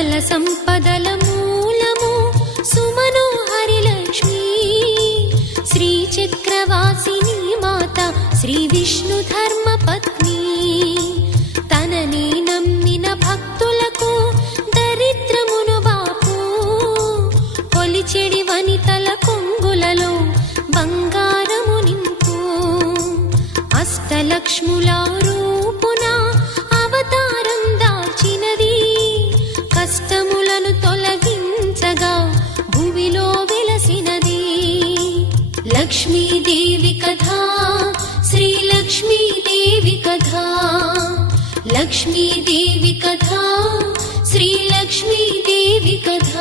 సకల సంపదల మూలము సుమనోహరి లక్ష్మీ శ్రీ చక్రవాసిని మాత శ్రీ విష్ణు ధర్మ పత్ని తనని నమ్మిన భక్తులకు దరిద్రమును బాపు కొలిచెడి వనితల కొంగులలో బంగారము నింపు అష్టలక్ష్ముల రూపున అవతారం దాల్చినది కష్టములను తొలగించగా భూమిలో వెలసినది లక్ష్మీదేవి కథ శ్రీ లక్ష్మీదేవి కథ లక్ష్మీదేవి కథ శ్రీ లక్ష్మీదేవి కథ